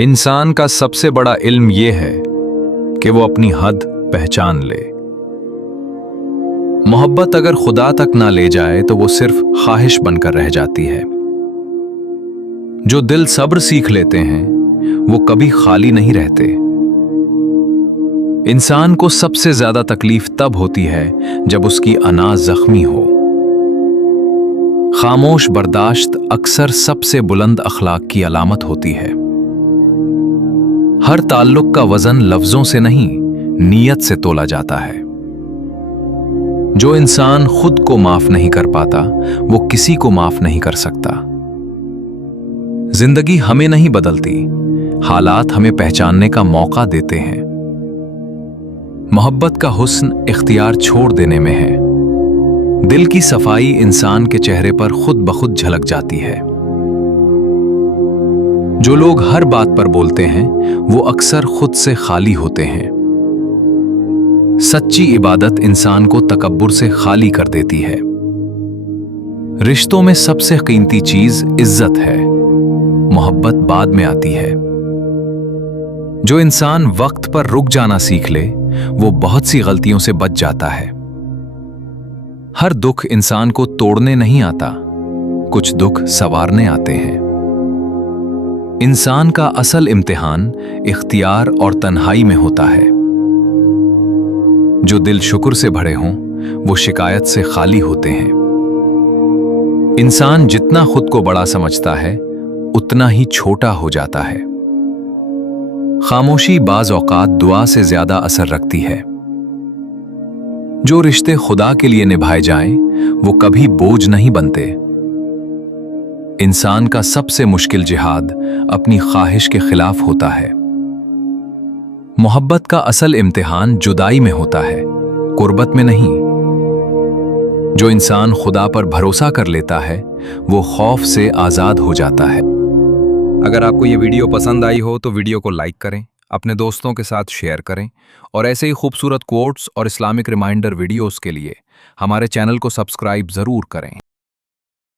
इंसान का सबसे बड़ा इल्म यह है कि वो अपनी हद पहचान ले। मोहब्बत अगर खुदा तक ना ले जाए तो वो सिर्फ ख्वाहिश बनकर रह जाती है। जो दिल सब्र सीख लेते हैं वो कभी खाली नहीं रहते। इंसान को सबसे ज्यादा तकलीफ तब होती है जब उसकी अना जख्मी हो। खामोश बर्दाश्त अक्सर सबसे बुलंद अखलाक की अलामत होती है। हर ताल्लुक का वजन लफ्जों से नहीं, नीयत से तोला जाता है। जो इंसान खुद को माफ नहीं कर पाता वो किसी को माफ नहीं कर सकता। जिंदगी हमें नहीं बदलती, हालात हमें पहचानने का मौका देते हैं। मोहब्बत का हुस्न इख्तियार छोड़ देने में है। दिल की सफाई इंसान के चेहरे पर खुद ब खुद झलक जाती है। जो लोग हर बात पर बोलते हैं वो अक्सर खुद से खाली होते हैं। सच्ची इबादत इंसान को तकब्बुर से खाली कर देती है। रिश्तों में सबसे कीमती चीज इज्जत है, मोहब्बत बाद में आती है। जो इंसान वक्त पर रुक जाना सीख ले वो बहुत सी गलतियों से बच जाता है। हर दुख इंसान को तोड़ने नहीं आता, कुछ दुख संवारने आते हैं। इंसान का असल इम्तिहान इख्तियार और तन्हाई में होता है। जो दिल शुक्र से भरे हों वो शिकायत से खाली होते हैं। इंसान जितना खुद को बड़ा समझता है उतना ही छोटा हो जाता है। खामोशी बाज औकात दुआ से ज्यादा असर रखती है। जो रिश्ते खुदा के लिए निभाए जाएं वो कभी बोझ नहीं बनते। इंसान का सबसे मुश्किल जिहाद अपनी ख्वाहिश के खिलाफ होता है। मोहब्बत का असल इम्तिहान जुदाई में होता है, कुर्बत में नहीं। जो इंसान खुदा पर भरोसा कर लेता है वो खौफ से आजाद हो जाता है। अगर आपको ये वीडियो पसंद आई हो तो वीडियो को लाइक करें, अपने दोस्तों के साथ शेयर करें और ऐसे ही खूबसूरत कोट्स और इस्लामिक रिमाइंडर वीडियोस के लिए हमारे चैनल को सब्सक्राइब जरूर करें।